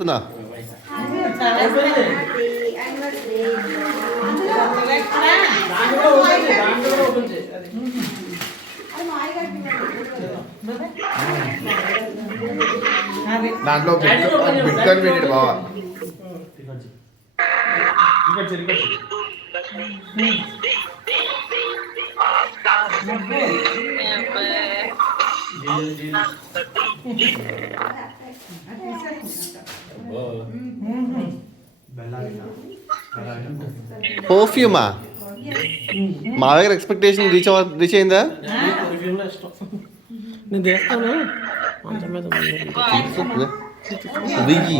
నా దాంట్లో బిట్కాయిన్ పెట్టాడు బావా. పర్ఫ్యూమా మా దగ్గర ఎక్స్పెక్టేషన్ రీచ్ అయిందా? నేను చేస్తాను వెయ్యి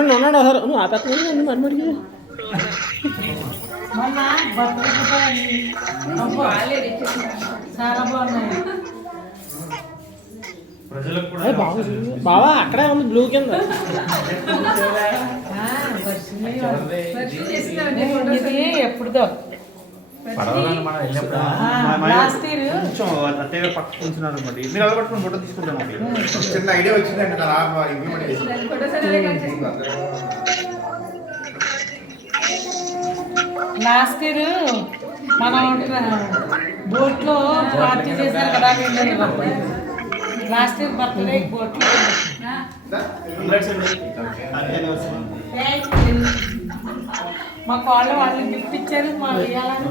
ఉన్నాడు సార్ నువ్వు ఆ పక్కన మరిమడికి చాలా బాగున్నాయి. బావా అక్కడే ఉంది బ్లూ కింద ఇది ఎప్పుడుదో చిన్న ఐడియా వచ్చిందండి. లాస్ట్ ఇయర్ మనం బోట్లో పార్టీ చేశారు కదా. లాస్ట్ ఇయర్ బర్త్డే బోట్లో మా కాళ్ళు వాళ్ళు గిఫ్ట్ ఇచ్చారు. మా వేయాలని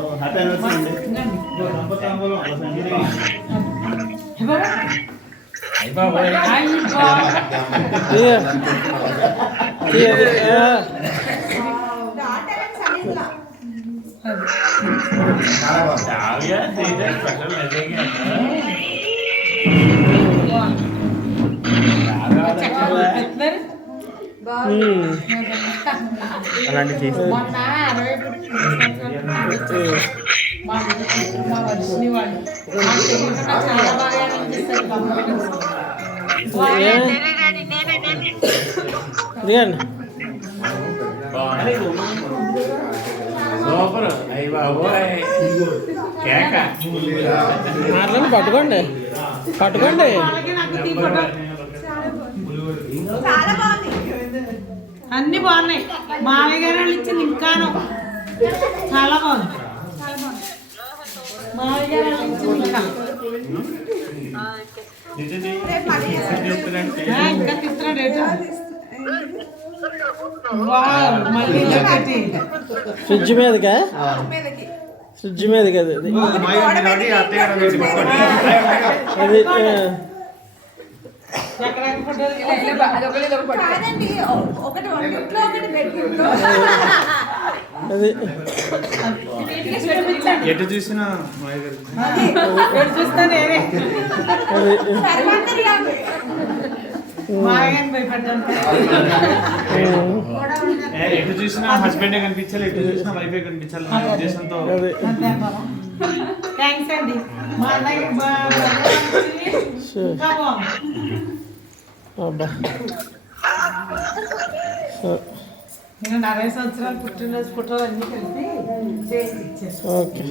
అలాంటి మొన్న 60 మా వర్షిని వాళ్ళు చాలా బాగా అనిపిస్తారు. మాట్లాడి పట్టుకోండి పట్టుకోండి. అన్ని బాగున్నాయి. మామయ్య గారు వాళ్ళు ఇచ్చింది ఇంకాను చాలా బాగుంది. మామయ్య గారు వాళ్ళు ఇచ్చింది ఇంకా తిస్తున్నాడు రేటు. మళ్ళీ ఫ్రిడ్జ్ మీదకా ఫ్రిడ్జ్ మీదకి అది అది ఎటు చూసినా చూస్తా నేనే ఎటు చూసినా హస్బెండే కనిపించాలి, ఎటు చూసినా వైఫే కనిపించాలి నా ఉద్దేశంతో. థ్యాంక్స్ అండి. మా అన్నయ్య అబ్బా నేను 60 సంవత్సరాలు పుట్టినరోజు ఫోటోలు అన్నీ కలిపి చేసి ఇచ్చేస్తాను. ఓకే